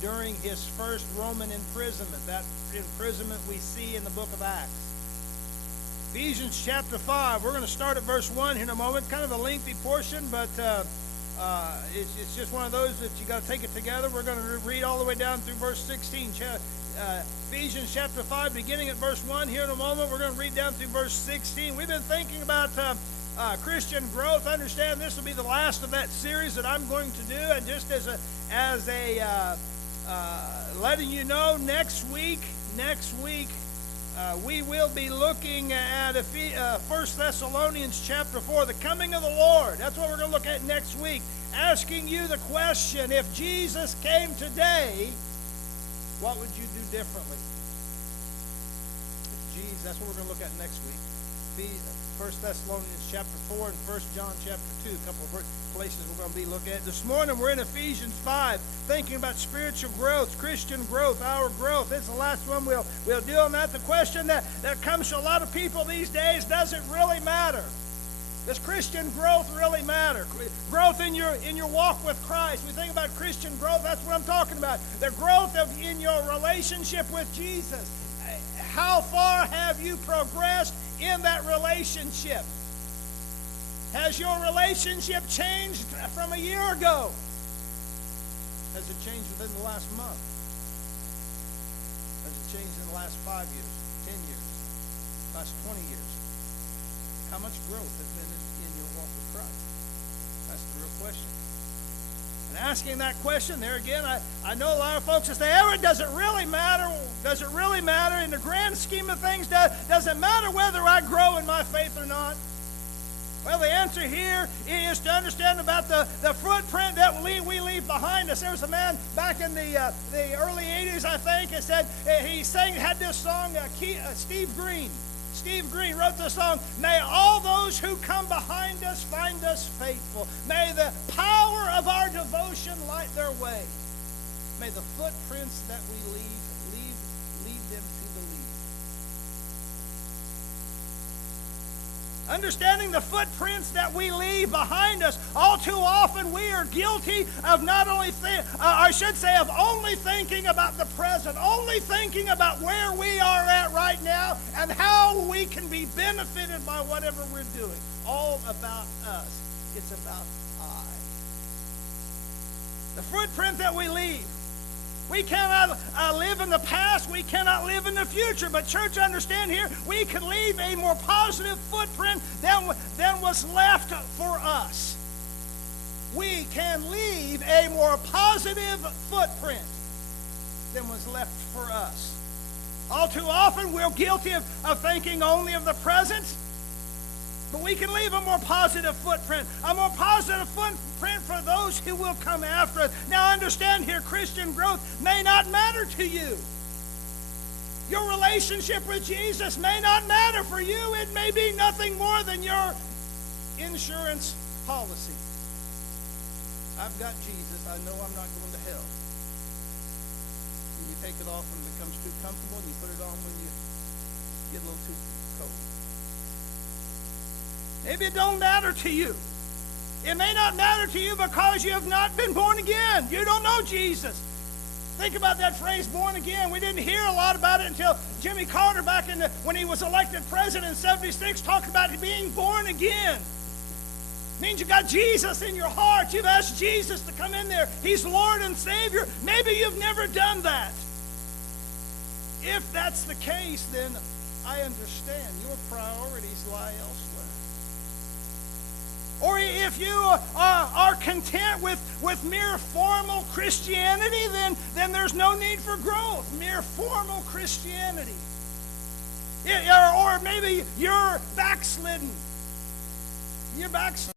during his first Roman imprisonment, that imprisonment we see in the book of Acts. Ephesians chapter 5, we're going to start at verse 1 here in a moment. Kind of a lengthy portion, but it's just one of those that you got to take it together. We're going to read all the way down through verse 16. Ephesians chapter 5, beginning at verse 1 here in a moment. We're going to read down through verse 16. We've been thinking about Christian growth. Understand this will be the last of that series that I'm going to do. And just as a letting you know, next week, we will be looking at 1 Thessalonians chapter 4, the coming of the Lord. That's what we're going to look at next week. Asking you the question, if Jesus came today, what would you do differently? That's what we're going to look at next week. 1 Thessalonians chapter 4 and 1 John chapter 2, a couple of places we're going to be looking at. This morning we're in Ephesians 5, thinking about spiritual growth, Christian growth, our growth. It's the last one we'll deal on that. The question that comes to a lot of people these days, does it really matter? Does Christian growth really matter? Growth in your walk with Christ. We think about Christian growth, that's what I'm talking about. The growth in your relationship with Jesus. How far have you progressed in that relationship? Has your relationship changed from a year ago? Has it changed within the last month? Has it changed in the last 5 years, 10 years, last 20 years? How much growth has been in your walk with Christ? That's the real question. And asking that question, there again, I know a lot of folks that say, does it really matter? Does it really matter in the grand scheme of things? Does it matter whether I grow in my faith or not? Well, the answer here is to understand about the footprint that we leave behind us. There was a man back in the early 80s, I think, and said, had this song, Steve Green. Steve Green wrote the song, may all those who come behind us find us faithful. May the power of our devotion light their way. May the footprints that we lead them to the lead. Understanding the footprints that we leave behind us, all too often we are guilty of of only thinking about the present, only thinking about where we are at right now and how we can be benefited by whatever we're doing. All about us. It's about I. The footprint that we leave. We cannot live in the past. We cannot live in the future. But church, understand here, we can leave a more positive footprint than was left for us. We can leave a more positive footprint than was left for us. All too often, we're guilty of thinking only of the present. But we can leave a more positive footprint for those who will come after us. Now understand here, Christian growth may not matter to you. Your relationship with Jesus may not matter for you. It may be nothing more than your insurance policy. I've got Jesus. I know I'm not going to hell. And you take it off when it becomes too comfortable, and you put it on when you get a little too cold. Maybe it don't matter to you. It may not matter to you because you have not been born again. You don't know Jesus. Think about that phrase, born again. We didn't hear a lot about it until Jimmy Carter when he was elected president in 76 talked about being born again. It means you got Jesus in your heart. You've asked Jesus to come in there. He's Lord and Savior. Maybe you've never done that. If that's the case, then I understand your priorities lie elsewhere. Or if you are content with mere formal Christianity, then there's no need for growth. Mere formal Christianity. Or maybe you're backslidden. You're backslidden.